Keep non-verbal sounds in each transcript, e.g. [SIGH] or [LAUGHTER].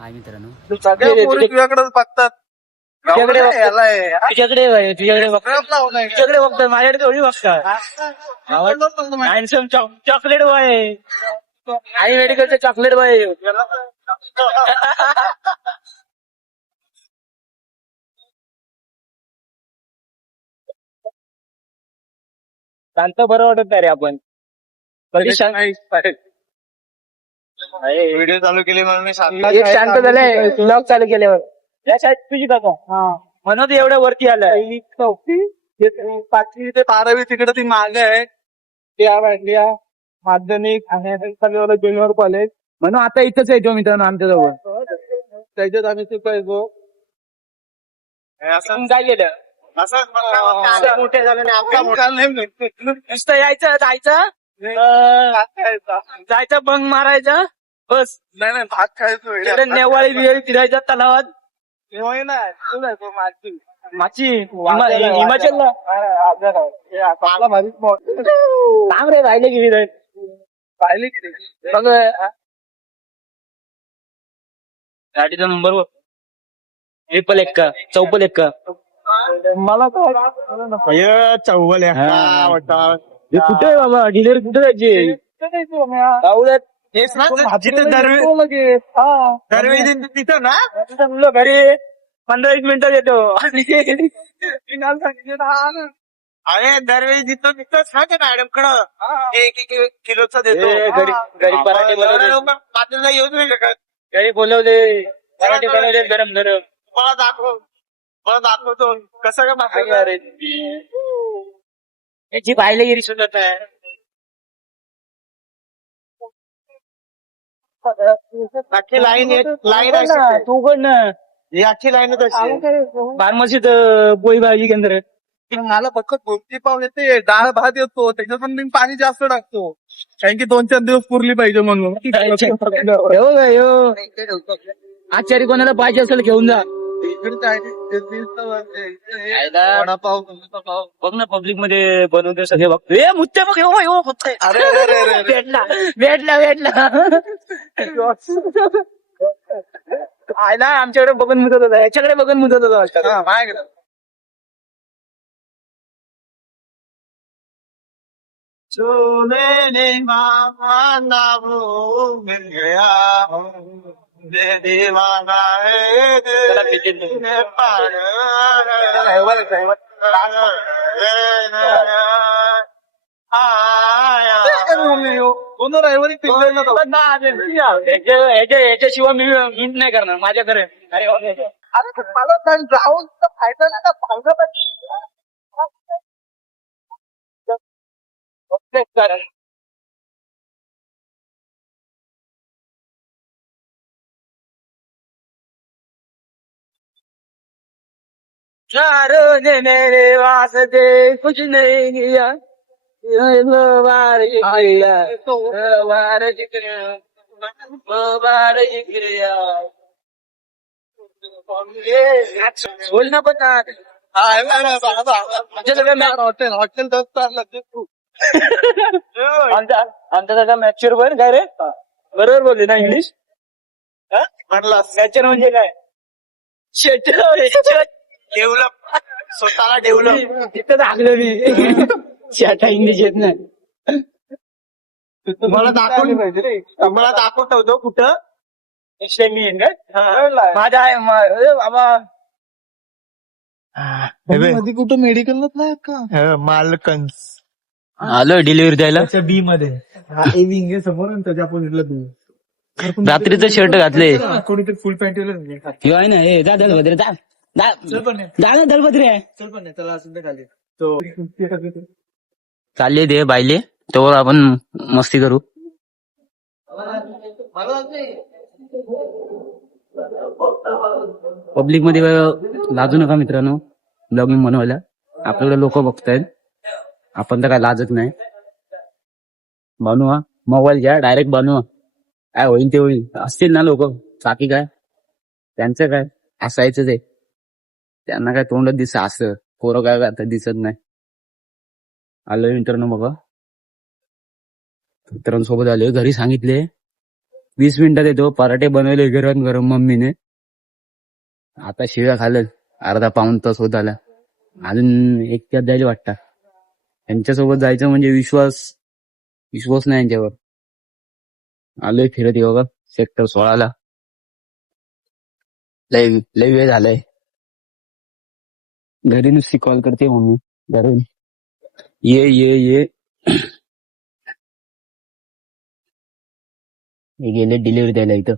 हाय मित्रांनो सगळ्या पोरी तुझ्याकडेच बघतात तुझ्याकडे बघतात. याला आहे. हा? तुझ्याकडे आहे, तुझ्याकडे बघतात. तुझ्याकडे माझ्याकडे थोडी बघतात हा? माहिती. हँडसम चॉकलेट बॉय आई मेडिकलचे चॉकलेट बॉय शांत बरं वाटत नाही रे आपण कधी शांत व्हिडिओ चालू केली म्हणून मी एक शांत झालंय ब्लॉग चालू केल्यावर या शाळेत तुझी काका? म्हणून एवढ्या वरती आलाय. पाचवी ते बारावी तिकडे ती माग आहे. त्या वाटल्या माध्यमिक आणि ज्युनियर कॉलेज म्हणून आता इथंच येतो मित्रांनो आमच्या जवळ त्याच्यात आम्ही शिकायचो. असं काय असं मोठे झाले आमचा मोठा नाही नुसतं यायचं जायचं. अं, जायचं बंग मारायचं बस. नाही नाही भात खायचो नेवाळी बिवाळी फिरायचं तलावात. तू माची. हिमा- हिमाचलला? रे राहिले की विराट पाहिली की? बघ. गाडीचा नंबर ट्रिपल एक का? चौपल एक का? मला तर चौवल हे कुठे आहे बाबा? डिलिव्हरी कुठे जायची? आवडत तिथं दरवे दरवेळी तिथं ना? म्हणलं घरी पंधरा वीस मिनिटात येतो. फिनाल सांगितलं ना, हा ना. अरे दरवेळी जिथं तिथं सांग मॅडम कडं एक एक एक किलोचा देतो. ए, घरी- घरी हा. पराठे बनवले. पातेलं नाही शकत घरी बोलवले. पराठे बनवले गरम गरम मला दाखव मला दाखवतो. कसं काय काय मागं अरे याची पाहिलं गेली सुद्धा आहे अख्खी लाईन लाईन अशी तू पण ही अख्खी अशी फार्मसीत पोळी भाजी केंद्र. मला फक्त कोणती पाव येते डाळ भात येतो त्याच्यात पण मी पाणी जास्त टाकतो. कारण की दोन चार दिवस पुरली पाहिजे म्हणून. [LAUGHS] का. आचारी कोणाला पाहिजे असेल घेऊन जा. बघ ना पब्लिकमध्ये बनवते सगळे बघतो ए मुत्ते बघ हो हो फक्त अरे. भेटला भेटला भेटला आयला आमच्याकडे बघून मुदत होता. याच्याकडे बघून मुदत होता. हा, माझ्याकडे. सोने ने मामा नामो मिल गया दोन रविवारी याच्याशिवाय मी हिंट नाही करणार माझ्याकडे अरे. अरे मला जाऊन तर फायदा नाही ना भांगं कारण. चारों ने मेरे वास्ते कुछ नहीं किया मुबारक किया मुबारक किया। मुबारक किया बोल ना पण मॅ- हॉटेल हॉटेल दस तास लागते तू। [LAUGHS] आमच्या आमच्या सगळ्या मॅच्युअर वर काय रे? बरोबर बोलले ना इंग्लिश म्हणलास मॅच्युअर म्हणजे काय? शेट डेव्हलप स्वतःला डेव्हलप तिथं दाखलं मी. शेटा इंग्लिश येत नाही. मला दाखवून मला दाखवतो कुठं? नेक्स्ट मी येईन काय? माझा आहे मा- ए बाबा. मध्ये कुठं नाही का? मालकन्स. आलो डिलिव्हरी द्यायला? बी मध्ये. विंग समोर आणि त्याच्या अपोजिटला बी रात्रीचं शर्ट घातले कोणीतरी फुल पॅन्ट आहे ना हे जा जा. ते खाली तो चालले दे बायले तोवर आपण मस्ती करू. पब्लिकमध्ये लाजू नका मित्रांनो. ब्लॉगिंग बनवायला आपल्याकडे लोक बघतायत. आपण तर काय लाजत नाही. बनवा मोबाईल घ्या डायरेक्ट बनवा काय होईल ते होईल असतील ना लोक बाकी काय? त्यांचं काय? असायचं ते त्यांना काय तोंडच दिस असं. पोरं काय आता दिसत नाही. आलोय मित्रांनो बघा. मित्रांसोबत आलोय. घरी सांगितले. वीस मिनिटात येतो. पराठे बनवले गरम गरम मम्मीने. आता शिव्या खाल अर्धा पाऊन तास होत आला. अजून एक त्यात द्यायला वाटतं. त्यांच्यासोबत जायचं म्हणजे विश्वास विश्वास नाही यांच्यावर. आलोय फिरत बघा. सेक्टर सोळाला. लय लय वेळ झालाय. घरी नुसती कॉल करते मम्मी घरून. ये ये ये. हे गेले डिलिव्हरी द्यायला इथं.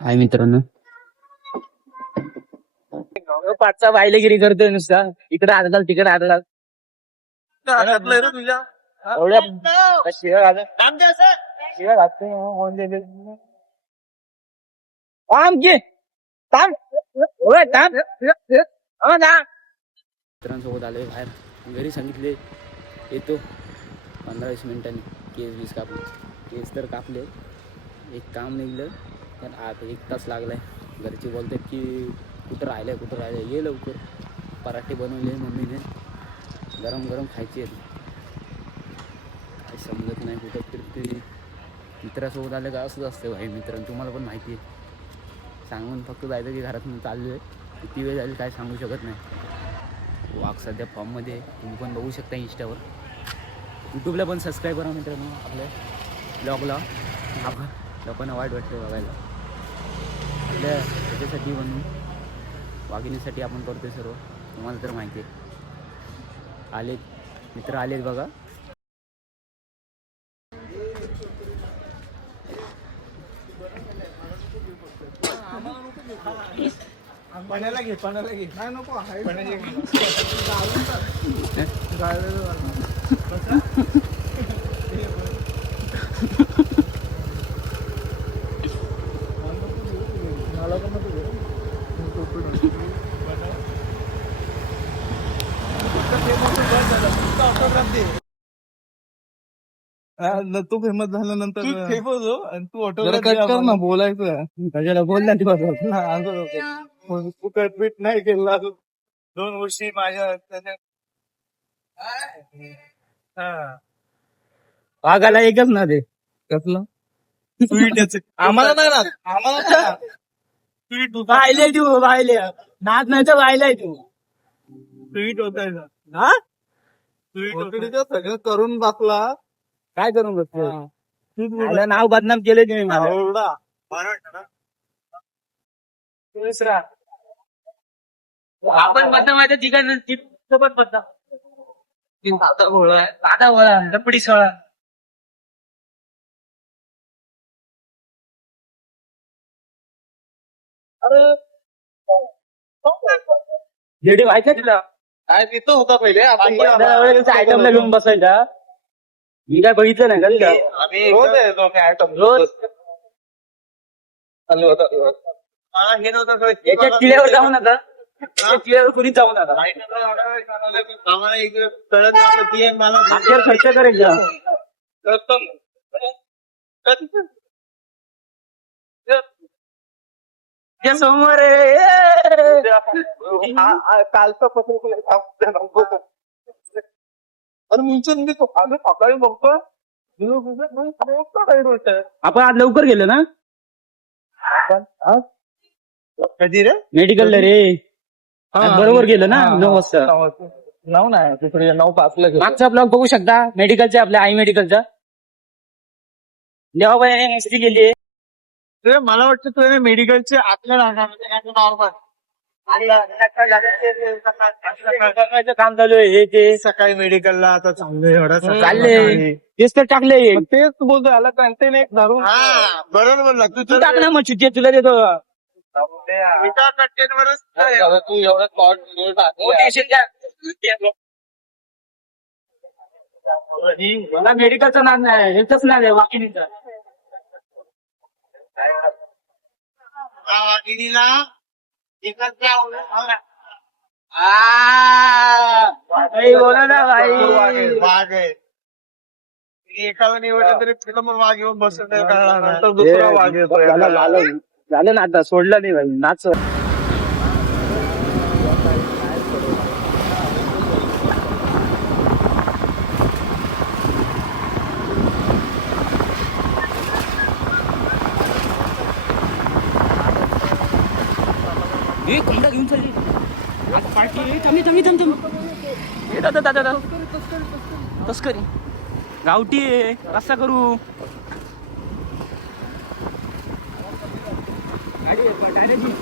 हाय मित्रांनो. पाचचा वायलेगिरी करतोय नुसता. इकडे आदलाल तिकडे आदलाल. तुझ्या एवढ्या शिव्या. आमची थांब थांब अहो, थांब. मित्रांसोबत आलोय बाहेर घरी सांगितले येतो पंधरा वीस मिनिटांनी केस वीस कापले केस तर कापले एक काम निघलं तर आठ एक तास लागलाय घरचे बोलतात की कुठं राहिलंय कुठं राहिलंय ये लवकर पराठे बनवले मम्मीने गरम गरम खायचे आहेत काही समजत नाही कुठं फिरते मित्रासोबत आलं का असंच असतं भाई मित्रांनो तुम्हाला पण माहिती आहे. सांगून फक्त जायचं की घरातून चाललो आहे किती वेळ जाईल काय सांगू शकत नाही. वाघ सध्या फॉर्ममध्ये तुम्ही पण बघू शकता इंस्टावर. यूट्यूबला पण सबस्क्राईब करा मित्रांनो आपल्या ब्लॉगला आपण लोकांना वाईट वाटतं बघायला. आपल्या त्याच्यासाठी म्हणून वाघिणीसाठी आपण करतो सर्व. तुम्हाला तर माहिती आहे. आलेत. मित्र आलेत बघा. पाण्याला घे पाण्याला घे नाही नको आहे पाण्याला घे. तू फेमस झाल्यानंतर तू फेमस हो आणि तू ऑटो कर ना बोलायचं. कशाला बोलला [LAUGHS] होतं. तू कटपीट नाही केला अजून. दोन वर्षी माझ्या त्याच्या हा. वाघाला एकच ना ते कसलं स्वीट आम्हाला नाही ना आम्हाला नाही. स्वीट होता. तू वाहिले नाच नाही तर वाहिलाय तू. स्वीट होत आहे हा? स्वीट सगळं करून बाकला काय करून बसतो नाव बदनाम केलं तुम्ही दुसरा आपण बदनाम आहे तर तिकडनं तिथं पण बदनाम. दादा गोळा दादा गोळा लपडी सोळा. जेडी व्हायचं तुला? काय तिथं होता पहिले. आपण आयटमला घेऊन बसायचा. मी काय बघितलं नाही का तिथं? आम्ही रोज आहे तो काय आयटम? रोज. चालू होता हा, हे नव्हतं तो- याच्या किल्ल्यावर जाऊ नका. याच्या किल्ल्यावर जाऊ नका. आम्हाला एक कळत नव्हतं ती मला आपल्यावर खर्च समोर आहे. कालचं पत्र अरे मुंचून मी तो आम्ही सकाळी बघतो आहे. आपण आज लवकर गेलो ना? कधी रे? मेडिकलला रे. आज बरोबर गेलो ना? नऊ वाजता. नऊ नाही तिकडे नऊ पाचला गेलो. मागचा ब्लॉग बघू शकता. मेडिकलचा आपल्या आई मेडिकलचा जेव्हा मस्ती गेली ते मला वाटतं तुझ्या मेडिकलचे आतल्या भागामध्ये नॉर्मल सकाळचं काम चालू आहे हे ते सकाळी मेडिकलला आता चांगलं एवढा चालले. तेच तर टाकले तेच बोलतो याला कंटेन एक धरून. बरोबर बोलला. तू तू टाक ना मग चिठ्ठी तुला देतो. तू एवढा मला मेडिकलचं नाव नाही हेच नाव आहे वाकिनीचं. बोला ना भाई वाघ आहे एकाला निवडलं तरी तिला मग वाघ येऊन बसत दुसरा वाघ येतो झालं ना आता सोडलं नाही भाई नाच ए कोंबडा घेऊन चालली आता पार्टी ए, थांब थांब थांब थांब ए दादा दादा दादा तस्करी गावठी आहे रस्ता करू टायराची.